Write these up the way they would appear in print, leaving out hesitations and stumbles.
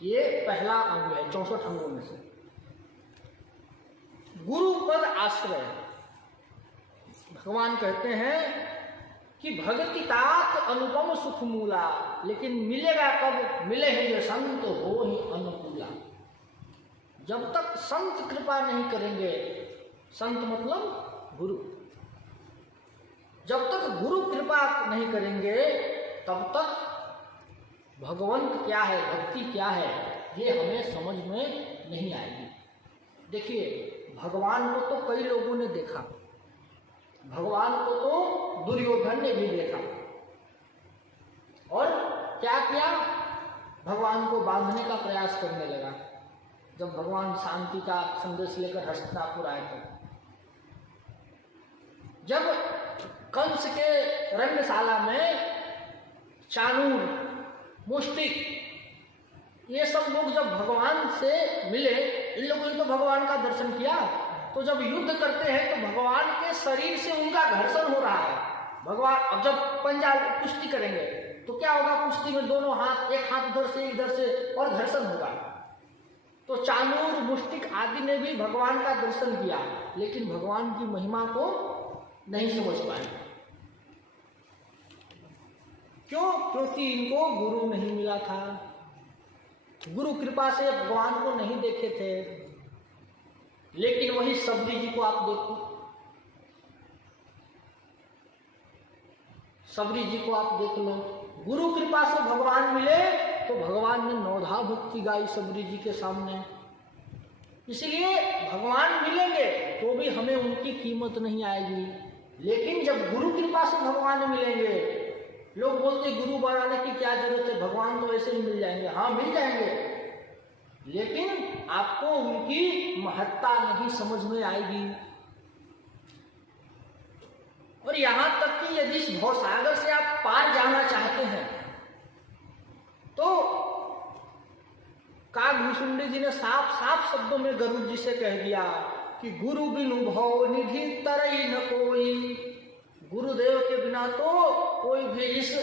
ये पहला अंग है 64 अंगों में से। गुरु पद आश्रय, भगवान कहते हैं कि भगति तात अनुपम सुख मूला, लेकिन मिलेगा कब? मिले ही ये संत हो ही अनुकूला। जब तक संत कृपा नहीं करेंगे, संत मतलब गुरु, जब तक गुरु कृपा नहीं करेंगे तब तक भगवंत क्या है, भक्ति क्या है, ये हमें समझ में नहीं आएगी। देखिए, भगवान को तो कई लोगों ने देखा, भगवान को तो दुर्योधन ने भी देखा, और क्या किया? भगवान को बांधने का प्रयास करने लगा। जब भगवान शांति का संदेश लेकर हस्तिनापुर आए थे, जब कंस के रंगशाला में चाणूर, मुष्टिक, ये सब लोग जब भगवान से मिले, इन लोगों ने तो भगवान का दर्शन किया, तो जब युद्ध करते हैं तो भगवान के शरीर से उनका घर्षण हो रहा है। भगवान अब जब पंजा कुश्ती करेंगे तो क्या होगा? कुश्ती में दोनों हाथ, एक हाथ इधर से इधर से, और घर्षण होगा। तो चाणूर, मुष्टिक आदि ने भी भगवान का दर्शन किया, लेकिन भगवान की महिमा को नहीं समझ पाए। क्यों? क्योंकि इनको गुरु नहीं मिला था, गुरु कृपा से भगवान को नहीं देखे थे। लेकिन वही सबरी जी को आप देखो, सबरी जी को आप देख लो, गुरु कृपा से भगवान मिले तो भगवान ने नौधा भक्ति गाई सबरी जी के सामने। इसलिए भगवान मिलेंगे तो भी हमें उनकी कीमत नहीं आएगी, लेकिन जब गुरु कृपा से भगवान मिलेंगे, लोग बोलते गुरु बनाने की क्या जरूरत है, भगवान तो ऐसे ही मिल जाएंगे। हाँ, मिल जाएंगे, लेकिन आपको उनकी महत्ता नहीं समझ में आएगी। और यहां तक कि यदि इस भवसागर से आप पार जाना चाहते हैं तो कागभूषुंडी जी ने साफ साफ शब्दों में गरुड़ जी से कह दिया कि गुरु बिनु भव निधि तरई न कोई, गुरुदेव के बिना तो कोई भी इस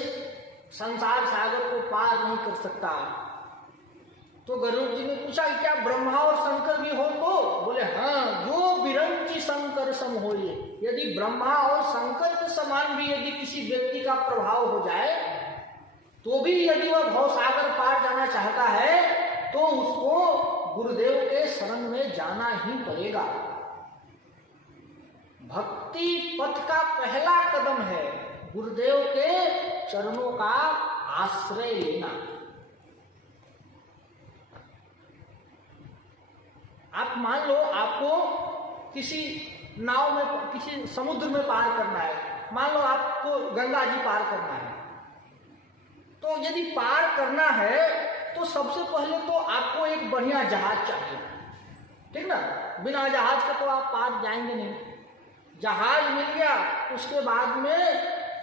संसार सागर को पार नहीं कर सकता। तो गरुड़ जी ने पूछा कि क्या ब्रह्मा और शंकर भी हो? तो बोले हाँ, जो बिरंची शंकर सम होइए। यदि ब्रह्मा और शंकर के समान भी यदि किसी व्यक्ति का प्रभाव हो जाए तो भी यदि वह भवसागर पार जाना चाहता है तो उसको गुरुदेव के शरण में जाना ही पड़ेगा। भक्ति पथ का पहला कदम है गुरुदेव के चरणों का आश्रय लेना। आप मान लो आपको किसी नाव में, किसी समुद्र में पार करना है, मान लो आपको गंगा जी पार करना है, तो यदि पार करना है तो सबसे पहले तो आपको एक बढ़िया जहाज चाहिए, ठीक ना? बिना जहाज का तो आप पार जाएंगे नहीं। जहाज मिल गया, उसके बाद में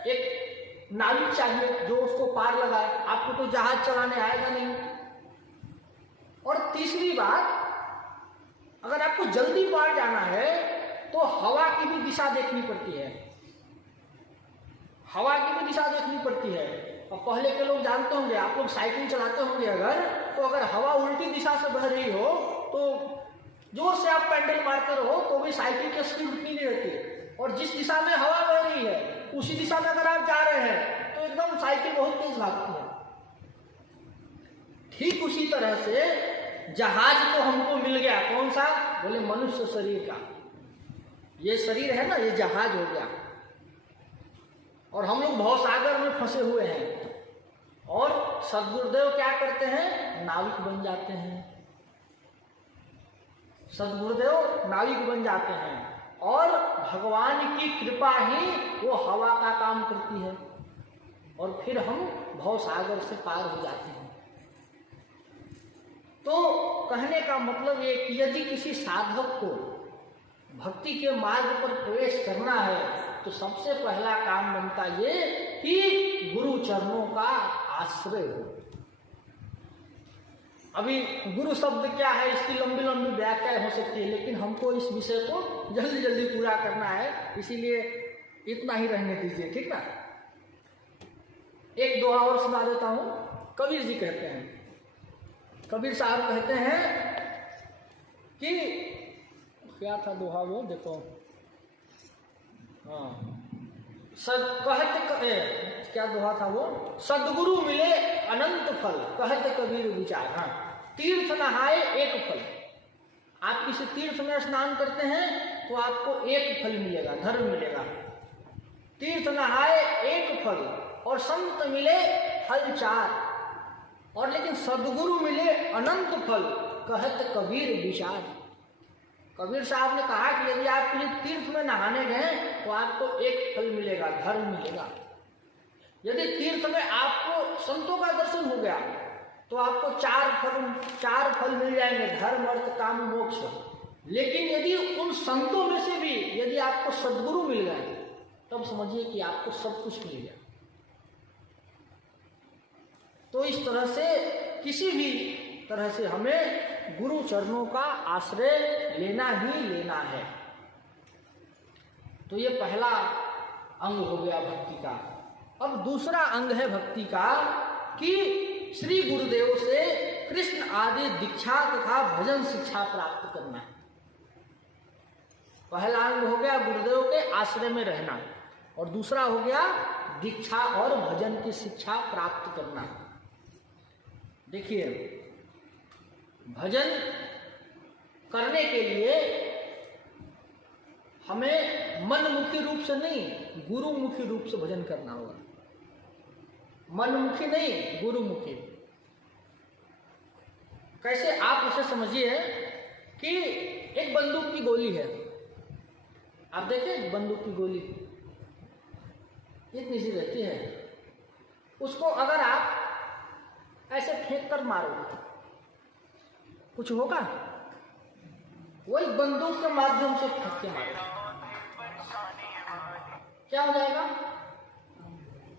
एक नाविक चाहिए जो उसको पार लगाए, आपको तो जहाज चलाने आएगा नहीं। और तीसरी बात, अगर आपको जल्दी पार जाना है तो हवा की भी दिशा देखनी पड़ती है, हवा की भी दिशा देखनी पड़ती है। और पहले के लोग जानते होंगे, आप लोग साइकिल चलाते होंगे अगर, तो अगर हवा उल्टी दिशा से बह रही हो तो जोर से आप पैडल मारते रहो तो भी साइकिल की स्पीड उतनी नहीं रहती, और जिस दिशा में हवा बह रही है उसी दिशा में अगर आप जा रहे हैं तो एकदम साइकिल बहुत तेज भागती है। ठीक उसी तरह से जहाज तो हमको मिल गया, कौन सा? बोले मनुष्य शरीर का। ये शरीर है ना, ये जहाज हो गया, और हम लोग भवसागर में फंसे हुए हैं। और सद्गुरुदेव क्या करते हैं? नाविक बन जाते हैं। सद्गुरुदेव नाविक बन जाते हैं, और भगवान की कृपा ही वो हवा का काम करती है, और फिर हम भवसागर से पार हो जाते हैं। तो कहने का मतलब ये कि यदि किसी साधक को भक्ति के मार्ग पर प्रवेश करना है तो सबसे पहला काम बनता ये कि गुरु चरणों का आश्रय हो। अभी गुरु शब्द क्या है, इसकी लंबी लंबी व्याख्या हो सकती है, लेकिन हमको इस विषय को जल्दी जल्दी पूरा करना है, इसीलिए इतना ही रहने दीजिए, ठीक ना? एक दोहा और सुना देता हूं। कबीर जी कहते हैं, कबीर साहब कहते हैं कि क्या था दोहा वो, देखो, हाँ, क्या दोहा था वो, सदगुरु मिले अनंत फल, कहत कबीर विचार। हाँ, तीर्थ नहाए एक फल। आप किसी तीर्थ में स्नान करते हैं तो आपको एक फल मिलेगा, धर्म मिलेगा। तीर्थ नहाए एक फल और संत मिले फल चार, और लेकिन सदगुरु मिले अनंत फल, कहत कबीर विचार। कबीर साहब ने कहा कि यदि आप किसी तीर्थ में नहाने गए तो आपको एक फल मिलेगा, धर्म मिलेगा। यदि तीर्थ में आपको संतों का दर्शन हो गया तो आपको चार फल मिल जाएंगे, धर्म अर्थ काम मोक्ष। लेकिन यदि उन संतों में से भी यदि आपको सद्गुरु मिल गए तब समझिए कि आपको सब कुछ मिल गया। तो इस तरह से किसी भी तरह से हमें गुरु चरणों का आश्रय लेना ही लेना है। तो ये पहला अंग हो गया भक्ति का। अब दूसरा अंग है भक्ति का कि श्री गुरुदेव से कृष्ण आदि दीक्षा तथा भजन शिक्षा प्राप्त करना। पहला अंग हो गया गुरुदेव के आश्रय में रहना, और दूसरा हो गया दीक्षा और भजन की शिक्षा प्राप्त करना। देखिए, भजन करने के लिए हमें मनमुखी रूप से नहीं, गुरुमुखी रूप से भजन करना होगा। मनमुखी नहीं, गुरुमुखी। कैसे? आप इसे समझिए कि एक बंदूक की गोली है। आप देखें, बंदूक की गोली इतनी सी रहती है, उसको अगर आप ऐसे फेंक कर मारोगे कुछ होगा? वही बंदूक के माध्यम से फेंक के मारोगे, क्या हो जाएगा?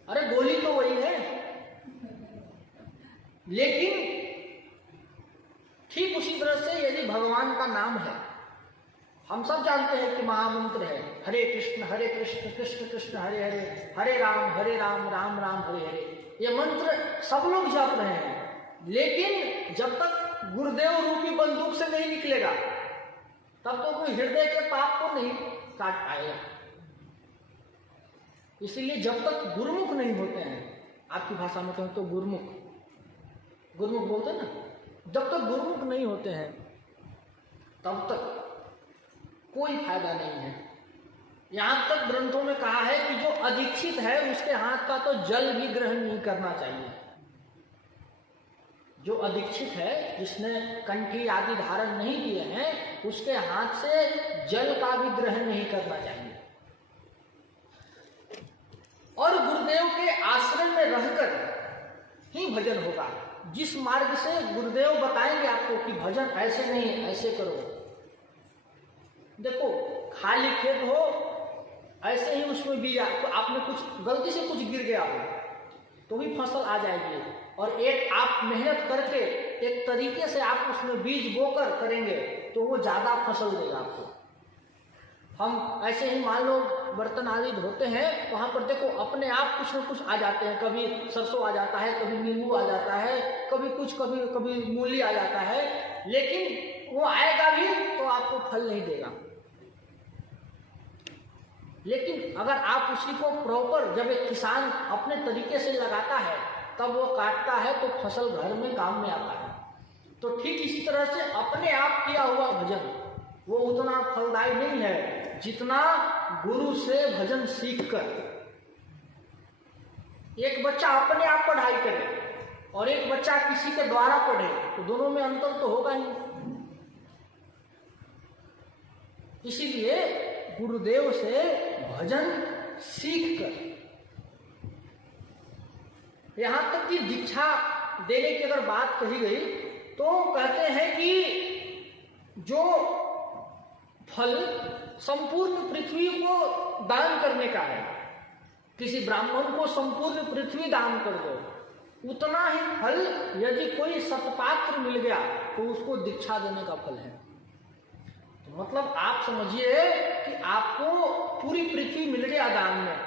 अरे गोली तो वही है। लेकिन ठीक उसी तरह से यदि भगवान का नाम है, हम सब जानते हैं कि महामंत्र है हरे कृष्ण कृष्ण कृष्ण हरे हरे, हरे राम राम राम हरे हरे। ये मंत्र सब लोग जप रहे हैं, लेकिन जब तक गुरुदेव रूपी बंदूक से नहीं निकलेगा तब तो कोई हृदय के पाप को नहीं काट पाएगा। इसीलिए जब तक गुरुमुख नहीं होते हैं, आपकी भाषा में कहूं तो गुरुमुख बोलते हैं ना, जब तक गुरुमुख नहीं होते हैं तब तक कोई फायदा नहीं है। यहां तक ग्रंथों में कहा है कि जो अदीक्षित है उसके हाथ का तो जल भी ग्रहण नहीं करना चाहिए। जो अदीक्षित है, जिसने कंठी आदि धारण नहीं किए हैं, उसके हाथ से जल का भी ग्रहण नहीं करना चाहिए। और गुरुदेव के आश्रय में रहकर ही भजन होगा। जिस मार्ग से गुरुदेव बताएंगे आपको कि भजन ऐसे नहीं, ऐसे करो। देखो, खाली खेत हो, ऐसे ही उसमें बीज, तो आपने कुछ गलती से कुछ गिर गया हो तो भी फसल आ जाएगी। और एक आप मेहनत करके एक तरीके से आप उसमें बीज बोकर करेंगे तो वो ज्यादा फसल देगा आपको। हम ऐसे ही मान लो बर्तन आदि धोते हैं, वहां पर देखो अपने आप कुछ न कुछ आ जाते हैं। कभी सरसों आ जाता है, कभी नींबू आ जाता है, कभी मूली आ जाता है, लेकिन वो आएगा भी तो आपको फल नहीं देगा। लेकिन अगर आप उसी को प्रॉपर, जब एक किसान अपने तरीके से लगाता है तब वो काटता है तो फसल घर में काम में आता है। तो ठीक इसी तरह से अपने आप किया हुआ भजन वो उतना फलदायी नहीं है जितना गुरु से भजन सीखकर। एक बच्चा अपने आप पढ़ाई करे और एक बच्चा किसी के द्वारा पढ़े तो दोनों में अंतर तो होगा ही। इसीलिए गुरुदेव से भजन सीखकर, यहां तक कि दीक्षा देने की अगर बात कही गई तो कहते हैं कि जो फल संपूर्ण पृथ्वी को दान करने का है, किसी ब्राह्मण को संपूर्ण पृथ्वी दान कर दो, उतना ही फल यदि कोई सतपात्र मिल गया तो उसको दीक्षा देने का फल है। तो मतलब आप समझिए कि आपको पूरी पृथ्वी मिल गया दान में,